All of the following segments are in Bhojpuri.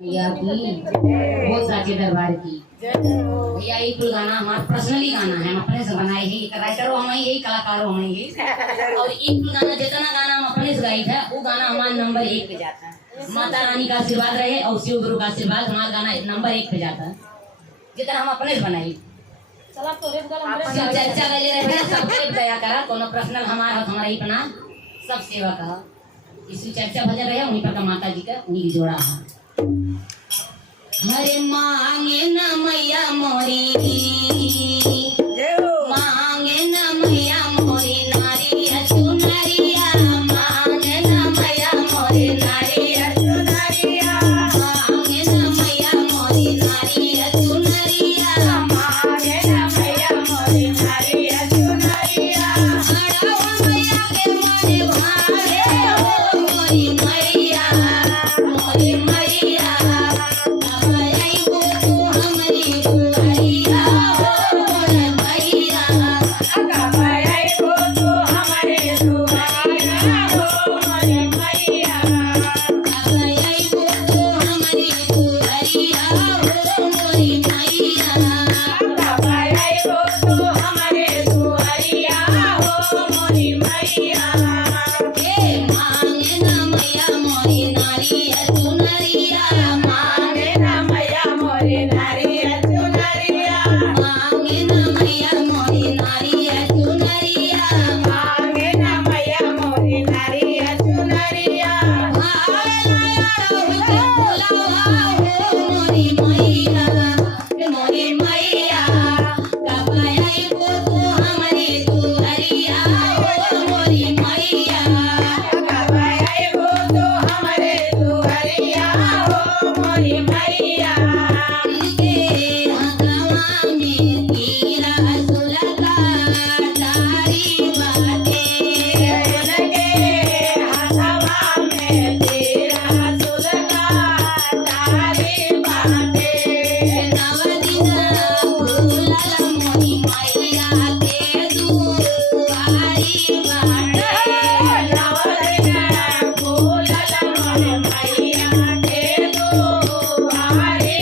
या की वो साचे दरबार की भैया ये कुल गाना हमारा पर्सनली गाना है, हम अपने से बनाए हैं। एक राइटर हम यही कलाकार हम यही, और एक कुल गाना जितना गाना हम अपने से गाई था वो गाना हमारा नंबर 1 पे जाता है। माता रानी का आशीर्वाद रहे और शिव गुरु का आशीर्वाद, हमारा गाना नंबर 1 पे जाता है जितना हम अपने से बनाई। चर्चा गले रहे सब दया करा, कोनो पर्सनल हमारा हमारा ही बना सब सेवा करा। इसी चर्चा भजन रहे उन्हीं पर का माता जी का उन्हीं की जोड़ा है। हरे मांगे न मैया मोरी, मांगे न मैया मोरी नारी चुनरिया, मांगे न मैया मोरी नारी चुनरिया, मांगे न मैया मोरी नारी चुनरिया, मांगे न मैया मोरी नारी चुनरिया। अड़वा मैया के मोरे भागे हो मोरी मैया, मोरी मैया Hare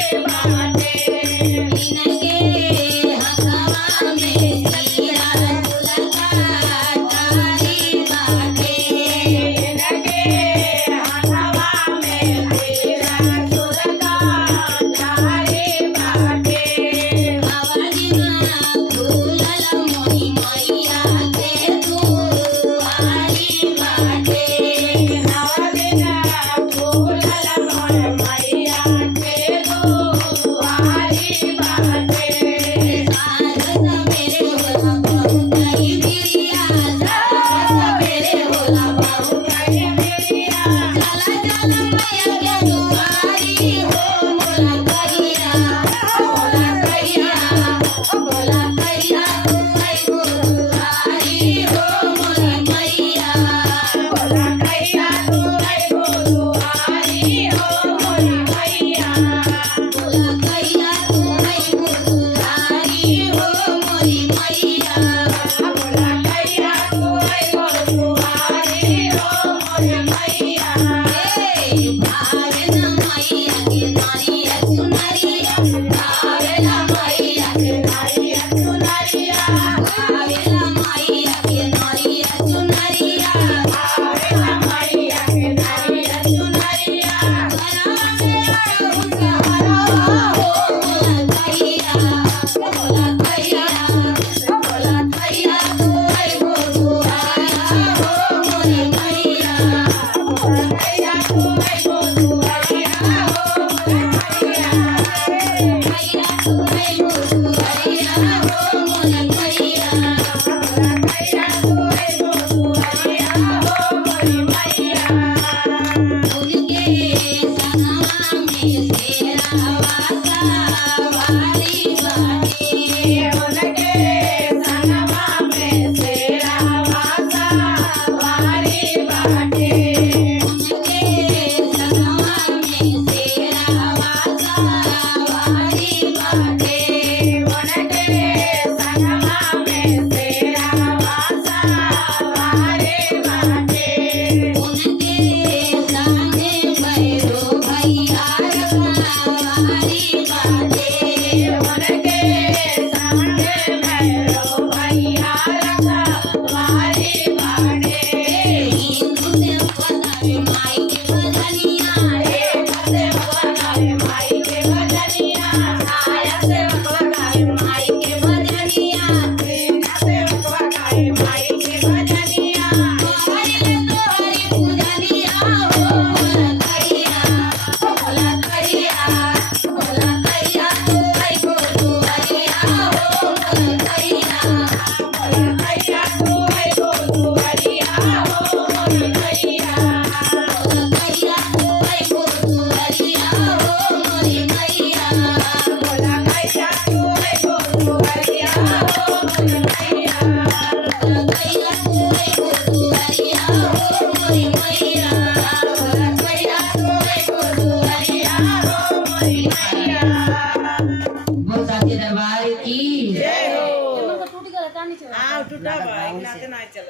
दरबार की जय हो टूट गया, कहानी चला। हाँ टूटा भाई नाते ना चल